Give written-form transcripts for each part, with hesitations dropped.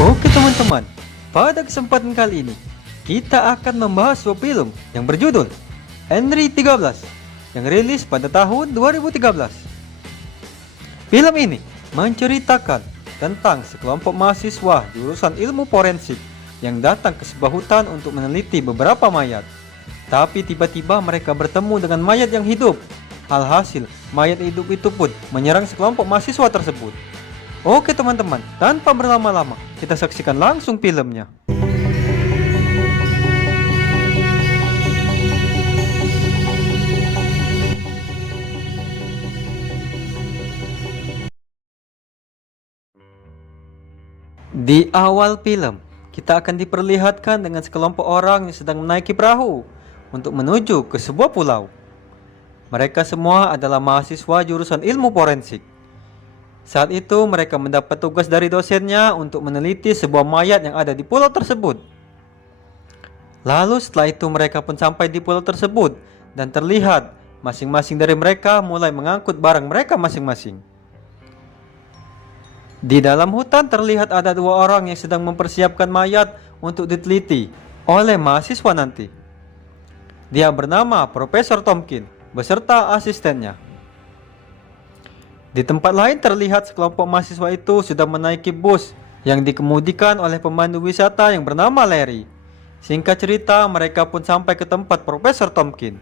Oke teman-teman, pada kesempatan kali ini kita akan membahas sebuah film yang berjudul Henry 13 yang rilis pada tahun 2013. Film ini menceritakan tentang sekelompok mahasiswa jurusan ilmu forensik yang datang ke sebuah hutan untuk meneliti beberapa mayat. Tapi tiba-tiba mereka bertemu dengan mayat yang hidup. Alhasil, mayat hidup itu pun menyerang sekelompok mahasiswa tersebut. Oke teman-teman, tanpa berlama-lama, kita saksikan langsung filmnya. Di awal film, kita akan diperlihatkan dengan sekelompok orang yang sedang menaiki perahu untuk menuju ke sebuah pulau. Mereka semua adalah mahasiswa jurusan ilmu forensik. Saat itu mereka mendapat tugas dari dosennya untuk meneliti sebuah mayat yang ada di pulau tersebut. Lalu setelah itu mereka pun sampai di pulau tersebut dan terlihat masing-masing dari mereka mulai mengangkut barang mereka masing-masing. Di dalam hutan terlihat ada dua orang yang sedang mempersiapkan mayat untuk diteliti oleh mahasiswa nanti. Dia bernama Profesor Tompkin beserta asistennya. Di tempat lain terlihat sekelompok mahasiswa itu sudah menaiki bus yang dikemudikan oleh pemandu wisata yang bernama Larry. Singkat cerita, mereka pun sampai ke tempat Profesor Tompkin.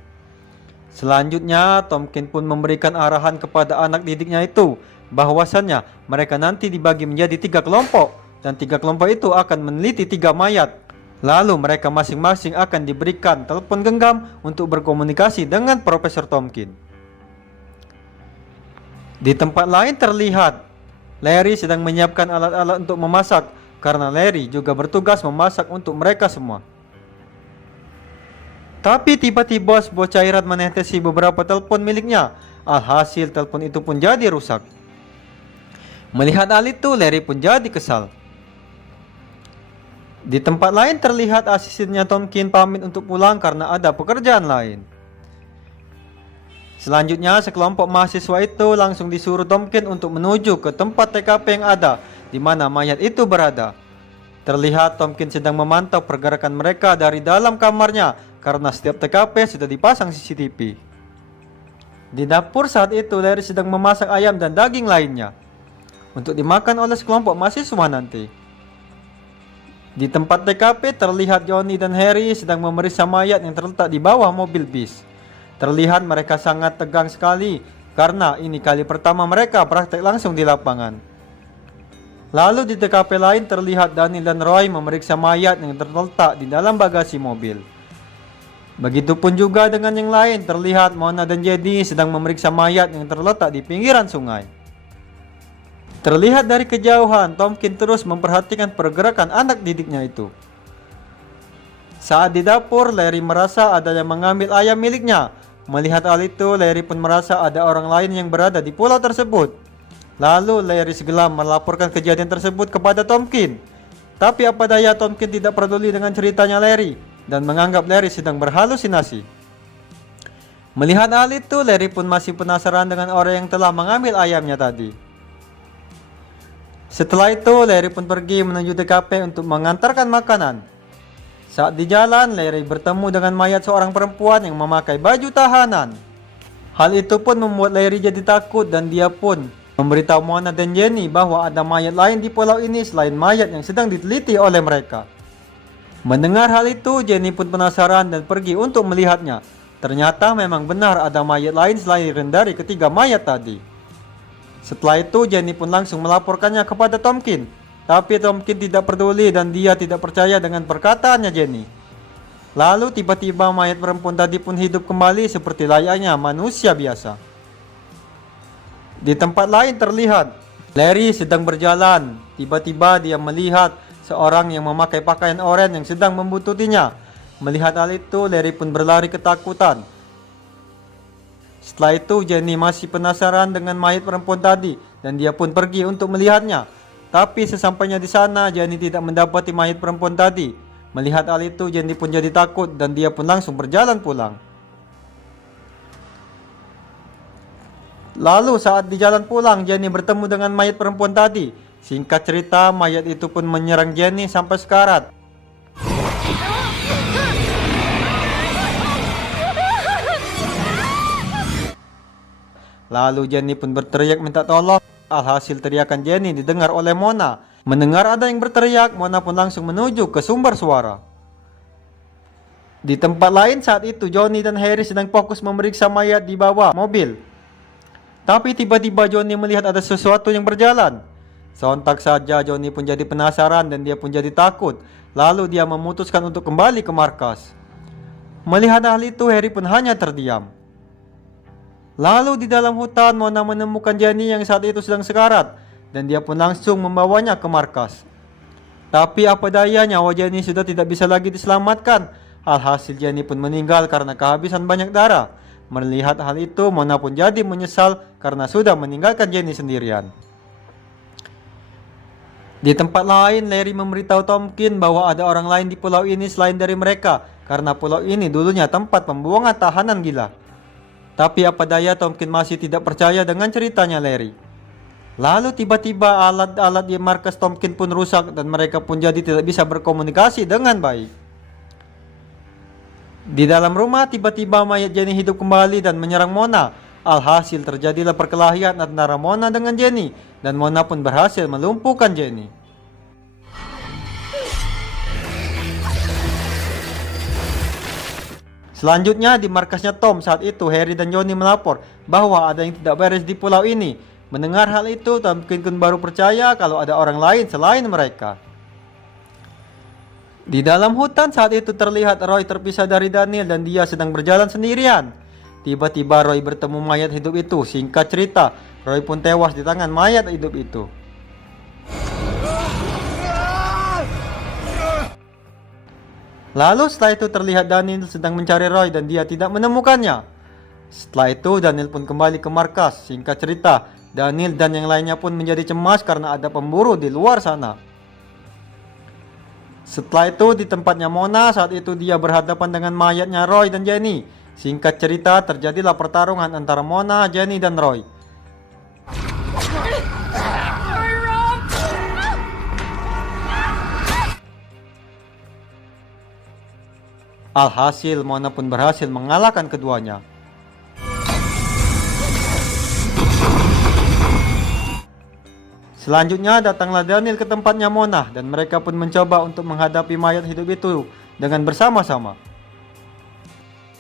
Selanjutnya, Tompkin pun memberikan arahan kepada anak didiknya itu bahwasannya mereka nanti dibagi menjadi 3 kelompok dan 3 kelompok itu akan meneliti 3 mayat. Lalu mereka masing-masing akan diberikan telepon genggam untuk berkomunikasi dengan Profesor Tompkin. Di tempat lain terlihat Larry sedang menyiapkan alat-alat untuk memasak karena Larry juga bertugas memasak untuk mereka semua. Tapi tiba-tiba sebuah cairan menetesi beberapa telepon miliknya. Alhasil telepon itu pun jadi rusak. Melihat hal itu, Larry pun jadi kesal. Di tempat lain terlihat asistennya Tompkin pamit untuk pulang karena ada pekerjaan lain. Selanjutnya, sekelompok mahasiswa itu langsung disuruh Tompkin untuk menuju ke tempat TKP yang ada di mana mayat itu berada. Terlihat Tompkin sedang memantau pergerakan mereka dari dalam kamarnya karena setiap TKP sudah dipasang CCTV. Di dapur saat itu, Larry sedang memasak ayam dan daging lainnya untuk dimakan oleh sekelompok mahasiswa nanti. Di tempat TKP terlihat Johnny dan Harry sedang memeriksa mayat yang terletak di bawah mobil bis. Terlihat mereka sangat tegang sekali karena ini kali pertama mereka praktek langsung di lapangan. Lalu di TKP lain terlihat Daniel dan Roy memeriksa mayat yang terletak di dalam bagasi mobil. Begitupun juga dengan yang lain, terlihat Mona dan Jedi sedang memeriksa mayat yang terletak di pinggiran sungai. Terlihat dari kejauhan, Tompkin terus memperhatikan pergerakan anak didiknya itu. Saat di dapur, Larry merasa ada yang mengambil ayam miliknya. Melihat hal itu, Larry pun merasa ada orang lain yang berada di pulau tersebut. Lalu Larry segera melaporkan kejadian tersebut kepada Tompkin. Tapi apa daya, Tompkin tidak peduli dengan ceritanya Larry dan menganggap Larry sedang berhalusinasi. Melihat hal itu, Larry pun masih penasaran dengan orang yang telah mengambil ayamnya tadi. Setelah itu, Larry pun pergi menuju TKP untuk mengantarkan makanan. Saat di jalan, Larry bertemu dengan mayat seorang perempuan yang memakai baju tahanan. Hal itu pun membuat Larry jadi takut dan dia pun memberitahu Mona dan Jenny bahwa ada mayat lain di pulau ini selain mayat yang sedang diteliti oleh mereka. Mendengar hal itu, Jenny pun penasaran dan pergi untuk melihatnya. Ternyata memang benar ada mayat lain selain dari ketiga mayat tadi. Setelah itu, Jenny pun langsung melaporkannya kepada Tompkin. Tapi Tompkin tidak peduli dan dia tidak percaya dengan perkataannya Jenny. Lalu tiba-tiba mayat perempuan tadi pun hidup kembali seperti layaknya manusia biasa. Di tempat lain terlihat Larry sedang berjalan. Tiba-tiba dia melihat seorang yang memakai pakaian oranye yang sedang membuntutinya. Melihat hal itu, Larry pun berlari ketakutan. Setelah itu, Jenny masih penasaran dengan mayat perempuan tadi dan dia pun pergi untuk melihatnya. Tapi sesampainya di sana, Jenny tidak mendapati mayat perempuan tadi. Melihat hal itu, Jenny pun jadi takut dan dia pun langsung berjalan pulang. Lalu saat di jalan pulang, Jenny bertemu dengan mayat perempuan tadi. Singkat cerita, mayat itu pun menyerang Jenny sampai sekarat. Lalu Jenny pun berteriak minta tolong. Alhasil teriakan Jenny didengar oleh Mona. Mendengar ada yang berteriak, Mona pun langsung menuju ke sumber suara. Di tempat lain saat itu, Johnny dan Harry sedang fokus memeriksa mayat di bawah mobil. Tapi tiba-tiba Johnny melihat ada sesuatu yang berjalan. Sontak saja Johnny pun jadi penasaran dan dia pun jadi takut. Lalu dia memutuskan untuk kembali ke markas. Melihat hal itu, Harry pun hanya terdiam. Lalu di dalam hutan, Mona menemukan Jenny yang saat itu sedang sekarat, dan dia pun langsung membawanya ke markas. Tapi apa daya, nyawa Jenny sudah tidak bisa lagi diselamatkan. Alhasil Jenny pun meninggal karena kehabisan banyak darah. Melihat hal itu, Mona pun jadi menyesal karena sudah meninggalkan Jenny sendirian. Di tempat lain, Larry memberitahu Tompkins bahwa ada orang lain di pulau ini selain dari mereka, karena pulau ini dulunya tempat pembuangan tahanan gila. Tapi apa daya, Tompkins masih tidak percaya dengan ceritanya Larry. Lalu tiba-tiba alat-alat di markas Tompkins pun rusak dan mereka pun jadi tidak bisa berkomunikasi dengan baik. Di dalam rumah tiba-tiba mayat Jenny hidup kembali dan menyerang Mona. Alhasil terjadilah perkelahian antara Mona dengan Jenny dan Mona pun berhasil melumpuhkan Jenny. Selanjutnya di markasnya Tom, saat itu Harry dan Johnny melapor bahwa ada yang tidak beres di pulau ini. Mendengar hal itu, Tompkins baru percaya kalau ada orang lain selain mereka. Di dalam hutan saat itu terlihat Roy terpisah dari Daniel dan dia sedang berjalan sendirian. Tiba-tiba Roy bertemu mayat hidup itu. Singkat cerita, Roy pun tewas di tangan mayat hidup itu. Lalu setelah itu terlihat Daniel sedang mencari Roy dan dia tidak menemukannya. Setelah itu Daniel pun kembali ke markas. Singkat cerita, Daniel dan yang lainnya pun menjadi cemas karena ada pemburu di luar sana. Setelah itu di tempatnya Mona, saat itu dia berhadapan dengan mayatnya Roy dan Jenny. Singkat cerita, terjadilah pertarungan antara Mona, Jenny dan Roy. Alhasil Mona pun berhasil mengalahkan keduanya. Selanjutnya datanglah Daniel ke tempatnya Mona dan mereka pun mencoba untuk menghadapi mayat hidup itu dengan bersama-sama.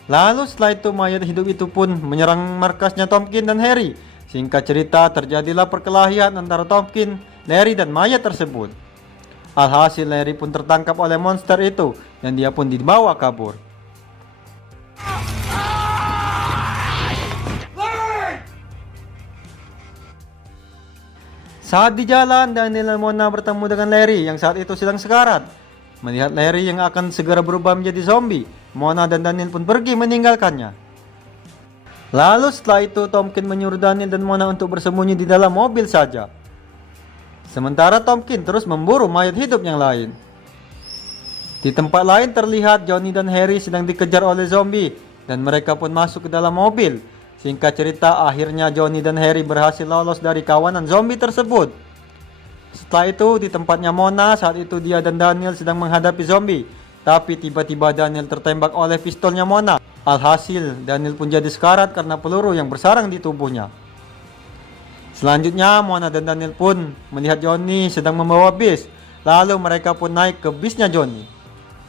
Lalu setelah itu mayat hidup itu pun menyerang markasnya Tompkins dan Harry. Singkat cerita, terjadilah perkelahian antara Tompkins, Larry dan mayat tersebut. Alhasil Larry pun tertangkap oleh monster itu dan dia pun dibawa kabur. Saat di jalan, Daniel dan Mona bertemu dengan Larry yang saat itu sedang sekarat. Melihat Larry yang akan segera berubah menjadi zombie, Mona dan Daniel pun pergi meninggalkannya. Lalu setelah itu Tompkins menyuruh Daniel dan Mona untuk bersembunyi di dalam mobil saja. Sementara Tompkins terus memburu mayat hidup yang lain. Di tempat lain terlihat Johnny dan Harry sedang dikejar oleh zombie dan mereka pun masuk ke dalam mobil. Singkat cerita, akhirnya Johnny dan Harry berhasil lolos dari kawanan zombie tersebut. Setelah itu di tempatnya Mona, saat itu dia dan Daniel sedang menghadapi zombie. Tapi tiba-tiba Daniel tertembak oleh pistolnya Mona. Alhasil Daniel pun jadi sekarat karena peluru yang bersarang di tubuhnya. Selanjutnya Mona dan Daniel pun melihat Johnny sedang membawa bis. Lalu mereka pun naik ke bisnya Johnny.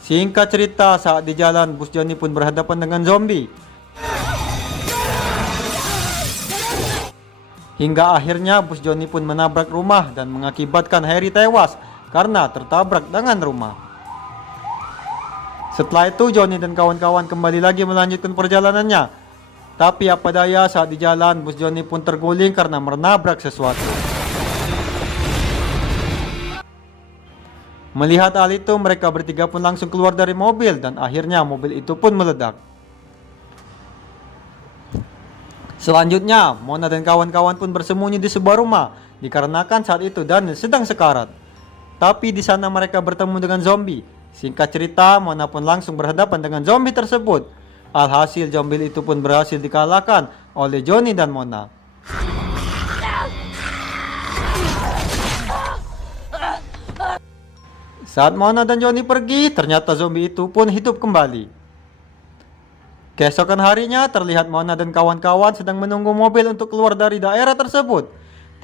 Singkat cerita, saat di jalan bus Johnny pun berhadapan dengan zombie. Hingga akhirnya bus Johnny pun menabrak rumah dan mengakibatkan Harry tewas karena tertabrak dengan rumah. Setelah itu Johnny dan kawan-kawan kembali lagi melanjutkan perjalanannya. Tapi apa daya, saat di jalan bus Johnny pun terguling karena menabrak sesuatu. Melihat hal itu, mereka bertiga pun langsung keluar dari mobil dan akhirnya mobil itu pun meledak. Selanjutnya, Mona dan kawan-kawan pun bersembunyi di sebuah rumah dikarenakan saat itu Daniel sedang sekarat. Tapi di sana mereka bertemu dengan zombie. Singkat cerita, Mona pun langsung berhadapan dengan zombie tersebut. Alhasil zombie itu pun berhasil dikalahkan oleh Johnny dan Mona. Saat Mona dan Johnny pergi, ternyata zombie itu pun hidup kembali. Keesokan harinya, terlihat Mona dan kawan-kawan sedang menunggu mobil untuk keluar dari daerah tersebut.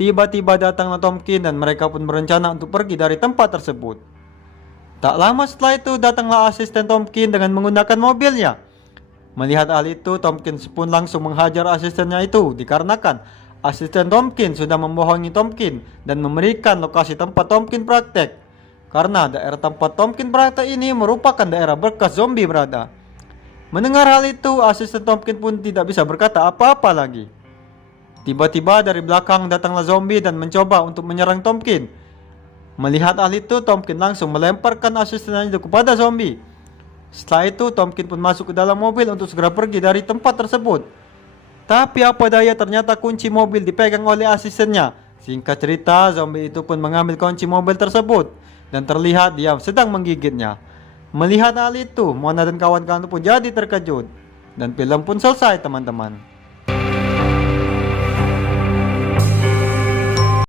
Tiba-tiba datanglah Tomkin dan mereka pun berencana untuk pergi dari tempat tersebut. Tak lama setelah itu, datanglah asisten Tomkin dengan menggunakan mobilnya. Melihat hal itu, Tomkin pun langsung menghajar asistennya itu dikarenakan asisten Tomkin sudah membohongi Tomkin dan memberikan lokasi tempat Tomkin praktek. Karena daerah tempat Tomkin praktek ini merupakan daerah bekas zombie berada. Mendengar hal itu, asisten Tomkin pun tidak bisa berkata apa-apa lagi. Tiba-tiba dari belakang datanglah zombie dan mencoba untuk menyerang Tomkin. Melihat hal itu, Tomkin langsung melemparkan asistennya itu kepada zombie. Setelah itu, Tomkin pun masuk ke dalam mobil untuk segera pergi dari tempat tersebut. Tapi apa daya, ternyata kunci mobil dipegang oleh asistennya. Singkat cerita, zombie itu pun mengambil kunci mobil tersebut dan terlihat dia sedang menggigitnya. Melihat hal itu, Mona dan kawan-kawan pun jadi terkejut. Dan film pun selesai, teman-teman.